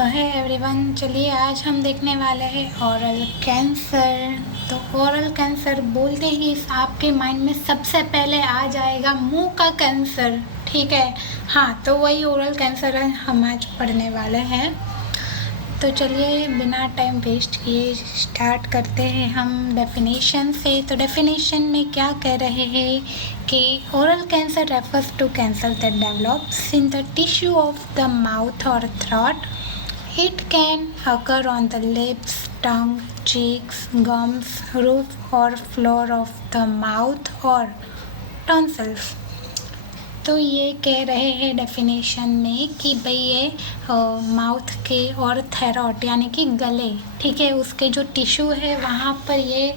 तो है एवरीवन, चलिए आज हम देखने वाले हैं ओरल कैंसर। तो ओरल कैंसर बोलते ही आपके माइंड में सबसे पहले आ जाएगा मुंह का कैंसर, ठीक है। हाँ, तो वही ओरल कैंसर हम आज पढ़ने वाले हैं। तो चलिए बिना टाइम वेस्ट किए स्टार्ट करते हैं हम डेफिनेशन से। तो डेफिनेशन में क्या कह रहे हैं कि oral cancer refers to cancer that develops in the tissue of the mouth और throat. It can occur on the lips, tongue, cheeks, gums, roof or floor of the mouth or tonsils. तो ये कह रहे हैं definition में कि भाई ये माउथ के और थैरोट यानी कि गले, ठीक है, उसके जो टिश्यू है वहाँ पर ये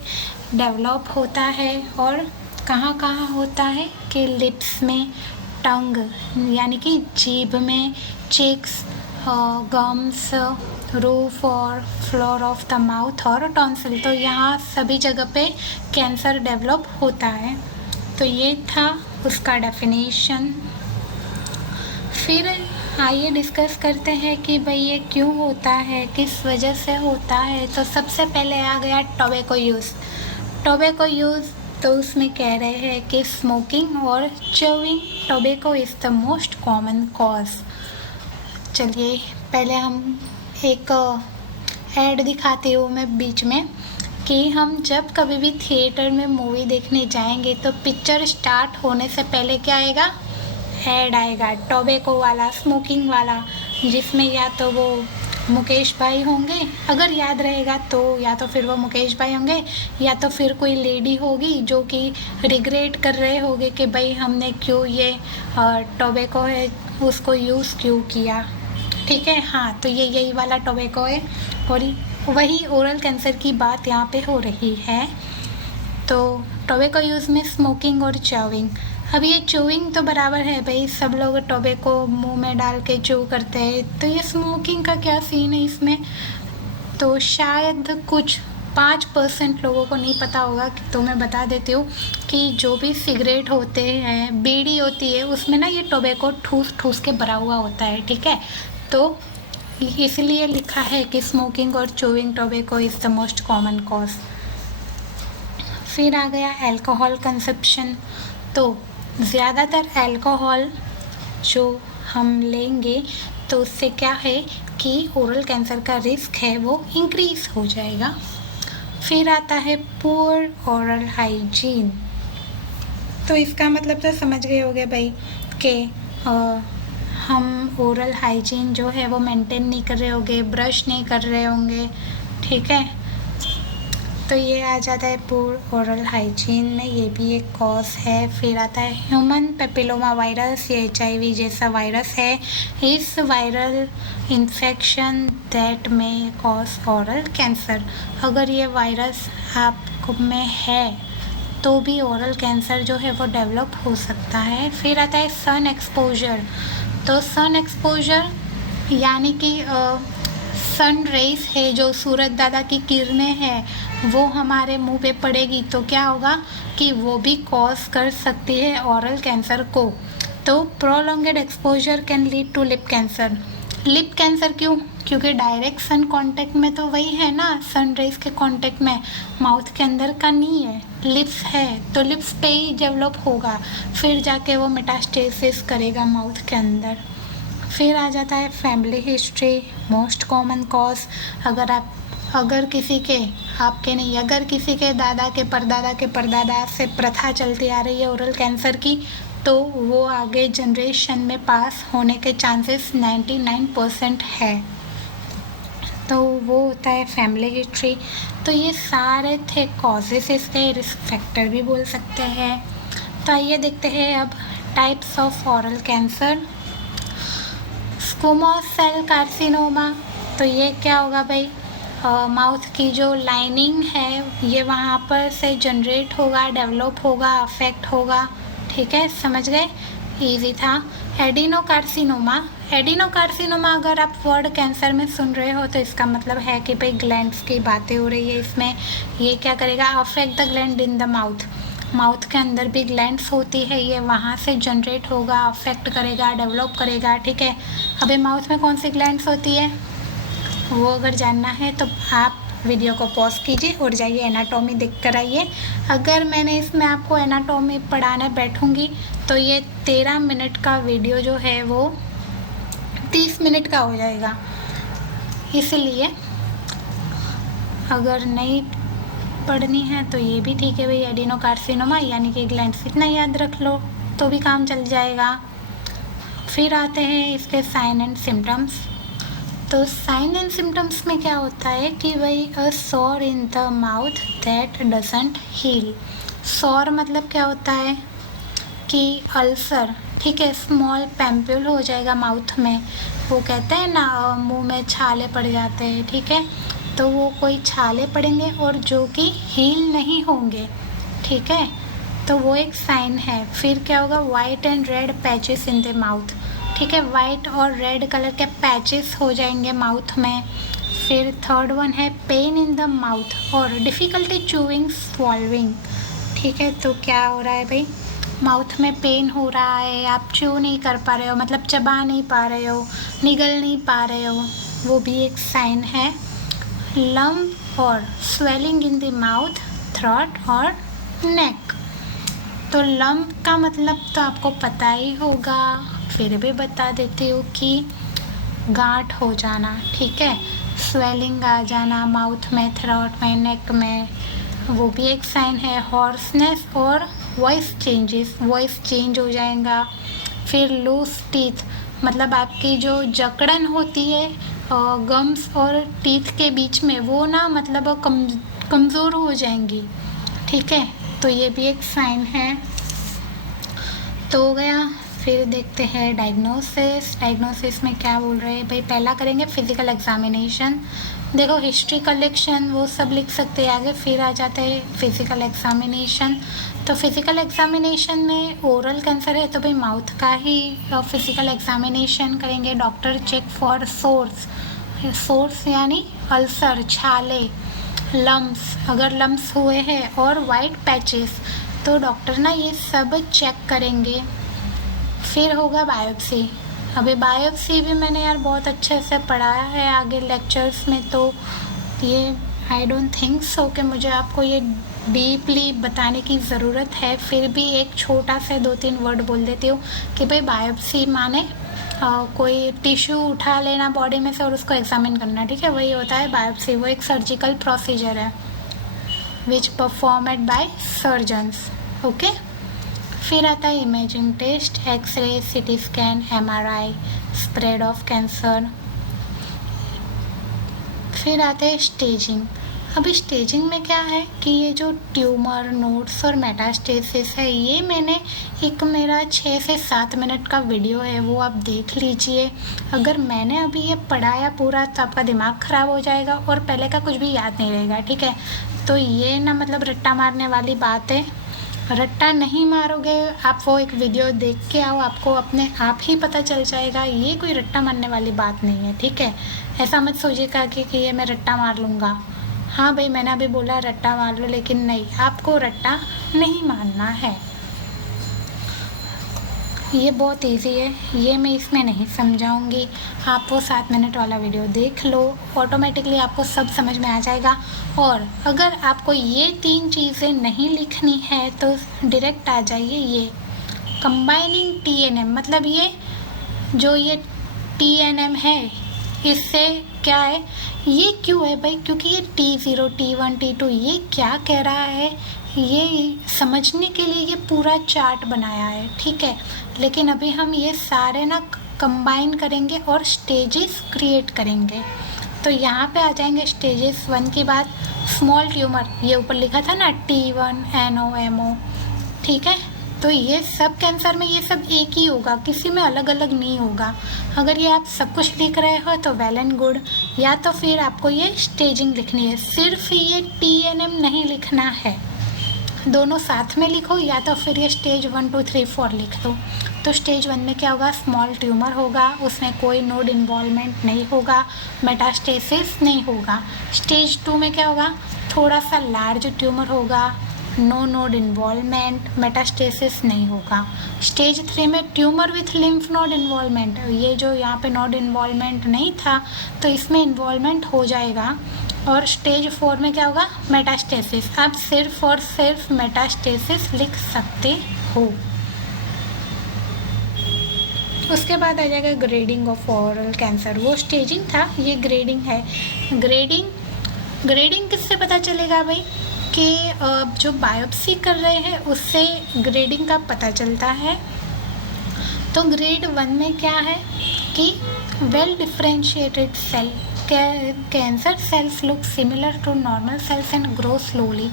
डेवलप होता है। और कहाँ कहाँ होता है कि लिप्स में, टंग यानी कि जीभ में, चीक्स, गम्स, रूफ और फ्लोर ऑफ द माउथ और टॉन्सिल, तो यहाँ सभी जगह पे कैंसर डेवलप होता है। तो ये था उसका डेफिनेशन। फिर आइए डिस्कस करते हैं कि भाई ये क्यों होता है, किस वजह से होता है। तो सबसे पहले आ गया टोबैको यूज़। तो उसमें कह रहे हैं कि स्मोकिंग और chewing tobacco is the most common cause. चलिए पहले हम एक ऐड दिखाती हूँ मैं बीच में कि हम जब कभी भी थिएटर में मूवी देखने जाएंगे तो पिक्चर स्टार्ट होने से पहले क्या आएगा, ऐड आएगा टोबैको वाला, स्मोकिंग वाला, जिसमें या तो वो मुकेश भाई होंगे, अगर याद रहेगा तो, या तो फिर वो मुकेश भाई होंगे, या तो फिर कोई लेडी होगी जो कि रिग्रेट कर रहे होंगे कि भाई हमने क्यों ये टोबैको है उसको यूज़ क्यों किया, ठीक है। हाँ, तो ये यही वाला टोबैको है और वही ओरल कैंसर की बात यहाँ पे हो रही है। तो टोबैको यूज़ में स्मोकिंग और च्यूइंग। अब ये च्यूइंग तो बराबर है भाई, सब लोग टोबैको मुंह में डाल के च्यू करते हैं, तो ये स्मोकिंग का क्या सीन है इसमें। तो शायद कुछ 5% लोगों को नहीं पता होगा, तो मैं बता देती हूँ कि जो भी सिगरेट होते हैं, बीड़ी होती है, उसमें ना ये टोबैको ठूस ठूस के भरा हुआ होता है, ठीक है। तो इसलिए लिखा है कि स्मोकिंग और chewing tobacco is the most common cause. फिर आ गया अल्कोहल कंजप्शन। तो ज़्यादातर अल्कोहल जो हम लेंगे तो उससे क्या है कि ओरल कैंसर का रिस्क है वो इंक्रीज़ हो जाएगा। फिर आता है पुअर ओरल हाइजीन। तो इसका मतलब तो समझ गए होंगे भाई कि हम ओरल हाइजीन जो है वो मेंटेन नहीं कर रहे होंगे, ब्रश नहीं कर रहे होंगे, ठीक है। तो ये आ जाता है पुअर ओरल हाइजीन में, ये भी एक कॉज है। फिर आता है ह्यूमन पेपिलोमा वायरस, ये HIV जैसा वायरस है। इस वायरल इन्फेक्शन दैट में कॉज ओरल कैंसर। अगर ये वायरस आप में है तो भी ओरल कैंसर जो है वो डेवलप हो सकता है। फिर आता है सन एक्सपोजर। तो सन एक्सपोजर यानी कि सन रेज है, जो सूरज दादा की किरणें हैं वो हमारे मुंह पे पड़ेगी तो क्या होगा कि वो भी कॉज कर सकती है ओरल कैंसर को। तो prolonged exposure can lead to lip cancer. Lip cancer क्यों? क्योंकि डायरेक्ट सन कांटेक्ट में तो वही है ना, सन रेज के कांटेक्ट में, माउथ के अंदर का नहीं है, लिप्स है, तो लिप्स पे ही डेवलप होगा, फिर जाके वो मेटास्टेसिस करेगा माउथ के अंदर। फिर आ जाता है family history, most common cause. अगर किसी के, आपके नहीं, अगर किसी के दादा के परदादा से प्रथा चलती आ रही है ओरल कैंसर की, तो वो आगे जनरेशन में पास होने के चांसेस 99% है। तो वो होता है फैमिली हिस्ट्री। तो ये सारे थे कॉजेस, इसके रिस्क फैक्टर भी बोल सकते हैं। तो आइए देखते हैं अब types of oral cancer. Squamous cell carcinoma. तो ये क्या होगा भाई, माउथ की जो लाइनिंग है ये वहाँ पर से जनरेट होगा, डेवलप होगा, अफेक्ट होगा, ठीक है, समझ गए, इजी था। एडिनोकार्सिनोमा अगर आप वर्ड कैंसर में सुन रहे हो तो इसका मतलब है कि भाई ग्लैंड्स की बातें हो रही है इसमें। ये क्या करेगा, affect the gland in the mouth के अंदर भी ग्लैंड्स होती है, ये वहाँ से जनरेट होगा, अफेक्ट करेगा, डेवलप करेगा, ठीक है। अभी माउथ में कौन सी ग्लैंड्स होती है, वो अगर जानना है तो आप वीडियो को पॉज कीजिए और जाइए एनाटॉमी देख कर आइए। अगर मैंने इसमें आपको एनाटॉमी पढ़ाने बैठूंगी तो ये 13 मिनट का वीडियो जो है वो 30 मिनट का हो जाएगा। इसलिए अगर नहीं पढ़नी है तो ये भी ठीक है भाई, एडिनोकार्सिनोमा यानी कि ग्लैंड्स, इतना याद रख लो तो भी काम चल जाएगा। फिर आते हैं इसके साइन एंड सिम्टम्स। तो साइन एंड सिम्टम्स में क्या होता है कि भाई a sore in the mouth that doesn't heal. Sore मतलब क्या होता है कि अल्सर, ठीक है, स्मॉल पैम्प्यूल हो जाएगा माउथ में। वो कहते हैं ना मुंह में छाले पड़ जाते हैं, ठीक है, तो वो कोई छाले पड़ेंगे और जो कि हील नहीं होंगे, ठीक है, तो वो एक साइन है। फिर क्या होगा, white and red patches in the mouth, ठीक है, वाइट और रेड कलर के पैचेस हो जाएंगे माउथ में। फिर थर्ड वन है पेन इन द माउथ और डिफ़िकल्टी चूइंग स्वॉल्विंग, ठीक है, तो क्या हो रहा है भाई, माउथ में पेन हो रहा है, आप च्यू नहीं कर पा रहे हो, मतलब चबा नहीं पा रहे हो, निगल नहीं पा रहे हो, वो भी एक साइन है। लम्प और swelling in the mouth, throat और नेक। तो लम्प का मतलब तो आपको पता ही होगा, फिर भी बता देती हूँ कि गांठ हो जाना, ठीक है, स्वेलिंग आ जाना माउथ में, थ्रोट में, नेक में, वो भी एक साइन है। हॉर्सनेस और वॉइस चेंजेस, वॉइस चेंज हो जाएगा। फिर लूज टीथ, मतलब आपकी जो जकड़न होती है गम्स और टीथ के बीच में, वो ना मतलब कमज़ोर हो जाएंगी, ठीक है, तो ये भी एक साइन है। तो हो गया। फिर देखते हैं डायग्नोसिस। डायग्नोसिस में क्या बोल रहे हैं भाई, पहला करेंगे फिज़िकल एग्जामिनेशन। देखो हिस्ट्री कलेक्शन वो सब लिख सकते हैं आगे, फिर आ जाते हैं फिज़िकल एग्जामिनेशन। तो फिज़िकल एग्जामिनेशन में ओरल कैंसर है तो भाई माउथ का ही फिज़िकल एग्जामिनेशन करेंगे। Doctor check for sores, sores यानी अल्सर, छाले, लम्स, अगर लम्स हुए हैं और वाइट पैचेस, तो डॉक्टर ना ये सब चेक करेंगे। फिर होगा बायोप्सी। अभी बायोप्सी भी मैंने यार बहुत अच्छे से पढ़ाया है आगे लेक्चर्स में, तो ये आई डोंट थिंक सो कि मुझे आपको ये डीपली बताने की ज़रूरत है। फिर भी एक छोटा सा 2-3 वर्ड बोल देती हूँ कि भाई बायोप्सी माने कोई टिश्यू उठा लेना बॉडी में से और उसको एग्जामिन करना, ठीक है, वही होता है बायोप्सी। वो एक सर्जिकल प्रोसीजर है which performed by surgeons, okay. फिर आता है imaging test, x-ray, CT scan, MRI, spread of cancer. फिर आते हैं स्टेजिंग। अभी स्टेजिंग में क्या है कि ये जो ट्यूमर, नोड्स और मेटास्टेसिस है, ये मैंने एक मेरा 6 से 7 मिनट का वीडियो है, वो आप देख लीजिए। अगर मैंने अभी ये पढ़ाया पूरा तो आपका दिमाग ख़राब हो जाएगा और पहले का कुछ भी याद नहीं रहेगा, ठीक है। तो ये ना मतलब रट्टा मारने वाली बात है, रट्टा नहीं मारोगे आप, वो एक वीडियो देख के आओ, आपको अपने आप ही पता चल जाएगा। ये कोई रट्टा मारने वाली बात नहीं है, ठीक है। ऐसा मत सोचिएगा कि ये मैं रट्टा मार लूँगा। हाँ भाई मैंने अभी बोला रट्टा मार लो, लेकिन नहीं, आपको रट्टा नहीं मारना है। ये बहुत इजी है, ये मैं इसमें नहीं समझाऊंगी, आप वो 7 मिनट वाला वीडियो देख लो, ऑटोमेटिकली आपको सब समझ में आ जाएगा। और अगर आपको ये 3 चीज़ें नहीं लिखनी है तो डायरेक्ट आ जाइए ये कंबाइनिंग TNM, मतलब ये जो ये TNM है इससे क्या है, ये क्यों है भाई, क्योंकि ये T0, T1, T2 ये क्या कह रहा है, ये समझने के लिए ये पूरा चार्ट बनाया है, ठीक है। लेकिन अभी हम ये सारे ना कंबाइन करेंगे और स्टेजेस क्रिएट करेंगे। तो यहाँ पे आ जाएंगे स्टेजेस 1 की बात, स्मॉल ट्यूमर, ये ऊपर लिखा था ना T1, NO, MO, ठीक है। तो ये सब कैंसर में ये सब एक ही होगा, किसी में अलग अलग नहीं होगा। अगर ये आप सब कुछ लिख रहे हो तो वेल एंड गुड, या तो फिर आपको ये स्टेजिंग लिखनी है, सिर्फ ये TNM नहीं लिखना है, दोनों साथ में लिखो, या तो फिर ये स्टेज 1, 2, 3, 4 लिख दो। तो स्टेज 1 में क्या होगा, स्मॉल ट्यूमर होगा, उसमें कोई नोड इन्वॉल्वमेंट नहीं होगा, मेटास्टेसिस नहीं होगा। स्टेज 2 में क्या होगा, थोड़ा सा लार्ज ट्यूमर होगा, नो नोड इन्वॉल्वमेंट, मेटास्टेसिस नहीं होगा। स्टेज 3 में tumour with lymph node involvement, ये जो यहाँ पे नोड इन्वॉल्वमेंट नहीं था तो इसमें इन्वॉल्वमेंट हो जाएगा। और स्टेज 4 में क्या होगा, मेटास्टेसिस। आप सिर्फ और सिर्फ मेटास्टेसिस लिख सकते हो। उसके बाद आ जाएगा ग्रेडिंग ऑफ ओरल कैंसर, वो स्टेजिंग था, ये ग्रेडिंग है। ग्रेडिंग किससे पता चलेगा भाई, कि जो बायोप्सी कर रहे हैं उससे ग्रेडिंग का पता चलता है। तो ग्रेड 1 में क्या है कि well differentiated cell, cancer cells look similar to normal cells and grow slowly.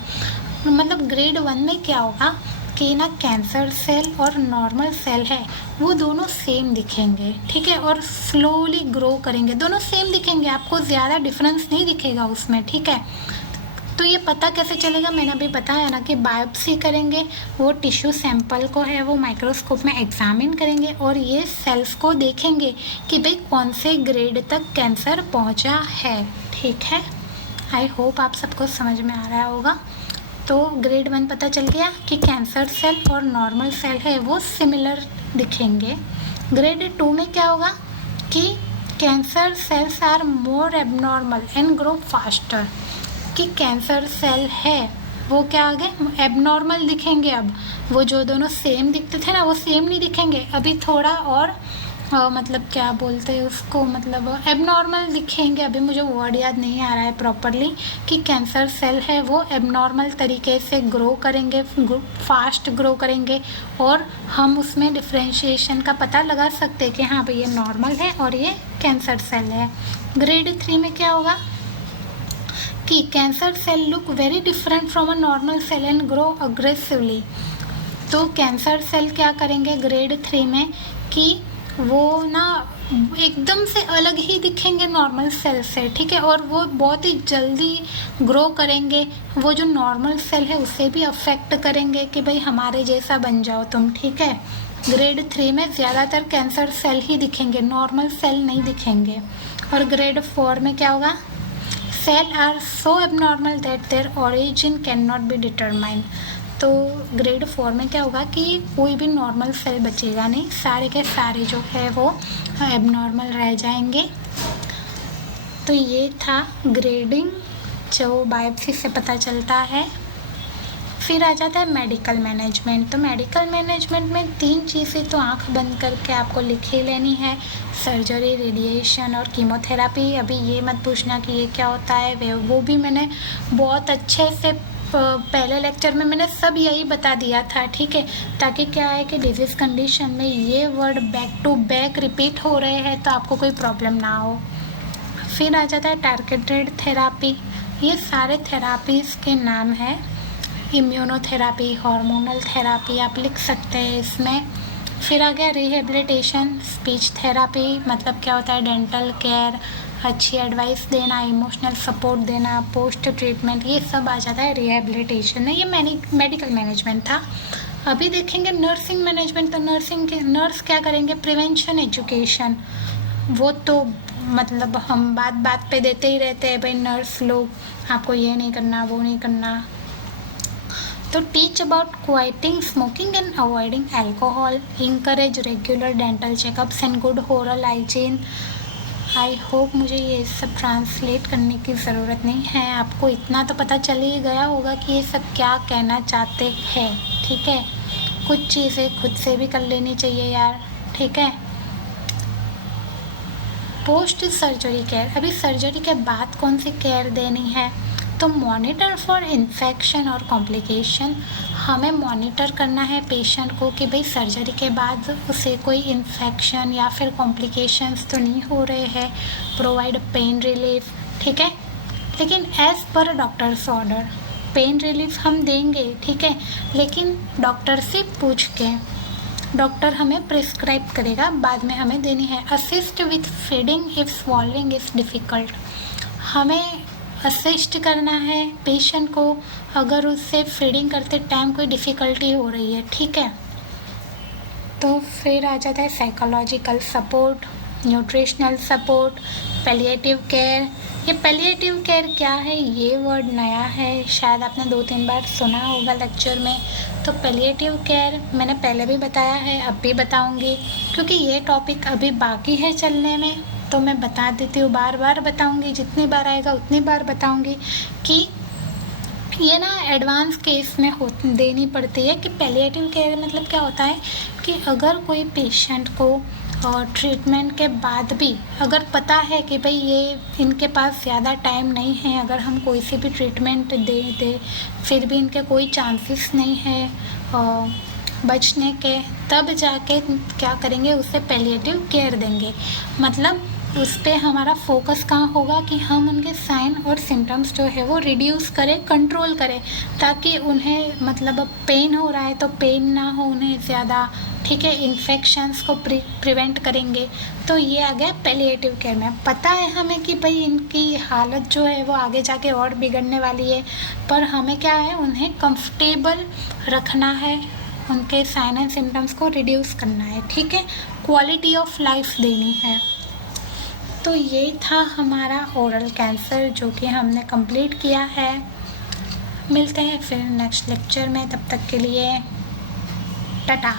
मतलब ग्रेड 1 में क्या होगा कि ना कैंसर सेल और नॉर्मल सेल है वो दोनों सेम दिखेंगे, ठीक है, और स्लोली ग्रो करेंगे, दोनों सेम दिखेंगे, आपको ज़्यादा डिफरेंस नहीं दिखेगा उसमें, ठीक है। तो ये पता कैसे चलेगा, मैंने अभी बताया ना कि बायोप्सी करेंगे, वो टिश्यू सैंपल को है वो माइक्रोस्कोप में एग्जामिन करेंगे और ये सेल्स को देखेंगे कि भाई कौन से ग्रेड तक कैंसर पहुंचा है, ठीक है। आई होप आप सबको समझ में आ रहा होगा। तो ग्रेड 1 पता चल गया कि कैंसर सेल और नॉर्मल सेल है वो सिमिलर दिखेंगे। ग्रेड 2 में क्या होगा कि cancer cells are more abnormal and grow faster, कि कैंसर सेल है वो क्या आगे एबनॉर्मल दिखेंगे। अब वो जो दोनों सेम दिखते थे ना वो सेम नहीं दिखेंगे, अभी थोड़ा और मतलब क्या बोलते हैं उसको, मतलब एबनॉर्मल दिखेंगे। अभी मुझे वर्ड याद नहीं आ रहा है प्रॉपरली, कि कैंसर सेल है वो एबनॉर्मल तरीके से ग्रो करेंगे, फास्ट ग्रो करेंगे, और हम उसमें डिफ्रेंशिएशन का पता लगा सकते हैं कि हाँ भाई ये नॉर्मल है और ये कैंसर सेल है। ग्रेड 3 में क्या होगा कि cancer cell look very different from a normal cell and grow aggressively. तो कैंसर सेल क्या करेंगे ग्रेड 3 में कि वो ना एकदम से अलग ही दिखेंगे नॉर्मल सेल से, ठीक है, और वो बहुत ही जल्दी ग्रो करेंगे, वो जो नॉर्मल सेल है उसे भी अफेक्ट करेंगे कि भाई हमारे जैसा बन जाओ तुम, ठीक है। ग्रेड 3 में ज़्यादातर कैंसर सेल ही दिखेंगे, नॉर्मल सेल नहीं दिखेंगे। और ग्रेड 4 में क्या होगा, cell are so abnormal that their origin can not be determined. तो ग्रेड 4 में क्या होगा कि कोई भी नॉर्मल सेल बचेगा नहीं, सारे के सारे जो है वो एबनॉर्मल रह जाएंगे। तो ये था ग्रेडिंग जो बायोप्सी से पता चलता है। फिर आ जाता है मेडिकल मैनेजमेंट। तो मेडिकल मैनेजमेंट में 3 चीज़ें तो आंख बंद करके आपको लिख ही लेनी है, सर्जरी, रेडिएशन और कीमोथेरापी। अभी ये मत पूछना कि ये क्या होता है, वो भी मैंने बहुत अच्छे से पहले लेक्चर में मैंने सब यही बता दिया था, ठीक है, ताकि क्या है कि डिजीज़ कंडीशन में ये word back to back repeat हो रहे हैं तो आपको कोई प्रॉब्लम ना हो। फिर आ जाता है टारगेटेड थेरापी। ये सारे थेरापीज़ के नाम है, इम्यूनोथेरापी, हार्मोनल थेरापी आप लिख सकते हैं इसमें। फिर आ गया रिहेबिलिटेशन, स्पीच थेरापी, मतलब क्या होता है डेंटल केयर, अच्छी एडवाइस देना, इमोशनल सपोर्ट देना, पोस्ट ट्रीटमेंट, ये सब आ जाता है रिहेबिलिटेशन में। ये मेडिकल मैनेजमेंट था। अभी देखेंगे नर्सिंग मैनेजमेंट। तो नर्स क्या करेंगे, प्रिवेंशन एजुकेशन। वो तो मतलब हम बात बात पे देते ही रहते हैं भाई नर्स लोग, आपको ये नहीं करना वो नहीं करना। तो teach about quitting smoking and avoiding alcohol, encourage regular dental checkups and good oral hygiene. I hope मुझे ये सब ट्रांसलेट करने की ज़रूरत नहीं है, आपको इतना तो पता चल ही गया होगा कि ये सब क्या कहना चाहते हैं, ठीक है। कुछ चीज़ें खुद से भी कर लेनी चाहिए यार, ठीक है। पोस्ट सर्जरी केयर, अभी सर्जरी के बाद कौन सी केयर देनी है, तो मॉनिटर फॉर इन्फेक्शन और कॉम्प्लिकेशन। हमें मॉनिटर करना है पेशेंट को कि भाई सर्जरी के बाद उसे कोई इन्फेक्शन या फिर कॉम्प्लिकेशंस तो नहीं हो रहे हैं। प्रोवाइड पेन रिलीफ, ठीक है, लेकिन as per doctors order. Pain relief हम देंगे, ठीक है, लेकिन डॉक्टर से पूछ के, डॉक्टर हमें प्रिस्क्राइब करेगा, बाद में हमें देनी है। Assist with feeding if swallowing is difficult, हमें असिस्ट करना है पेशेंट को अगर उससे फीडिंग करते टाइम कोई डिफ़िकल्टी हो रही है, ठीक है। तो फिर आ जाता है psychological support, nutritional support, palliative care. ये पैलिएटिव केयर क्या है, ये वर्ड नया है, शायद आपने 2-3 बार सुना होगा लेक्चर में। तो पैलिएटिव केयर मैंने पहले भी बताया है, अब भी बताऊंगी, क्योंकि ये टॉपिक अभी बाकी है चलने में, तो मैं बता देती हूँ, बार बार बताऊंगी, जितनी बार आएगा उतनी बार बताऊंगी कि ये ना एडवांस केस में देनी पड़ती है। कि पैलिएटिव केयर मतलब क्या होता है कि अगर कोई पेशेंट को और ट्रीटमेंट के बाद भी अगर पता है कि भाई ये इनके पास ज़्यादा टाइम नहीं है, अगर हम कोई सी भी ट्रीटमेंट दे फिर भी इनके कोई चांसेस नहीं है बचने के, तब जाके क्या करेंगे, उससे पैलिएटिव केयर देंगे। मतलब उस पर हमारा फोकस कहाँ होगा कि हम उनके साइन और सिम्टम्स जो है वो रिड्यूस करें, कंट्रोल करें, ताकि उन्हें मतलब पेन हो रहा है तो पेन ना हो उन्हें ज़्यादा, ठीक है, इन्फेक्शंस को प्रिवेंट करेंगे। तो ये आ गया पैलिएटिव केयर में। पता है हमें कि भाई इनकी हालत जो है वो आगे जाके और बिगड़ने वाली है, पर हमें क्या है, उन्हें कंफर्टेबल रखना है, उनके साइन एंड सिम्टम्स को रिड्यूस करना है, ठीक है, क्वालिटी ऑफ लाइफ देनी है। तो ये था हमारा ओरल कैंसर जो कि हमने कंप्लीट किया है। मिलते हैं फिर नेक्स्ट लेक्चर में, तब तक के लिए टाटा।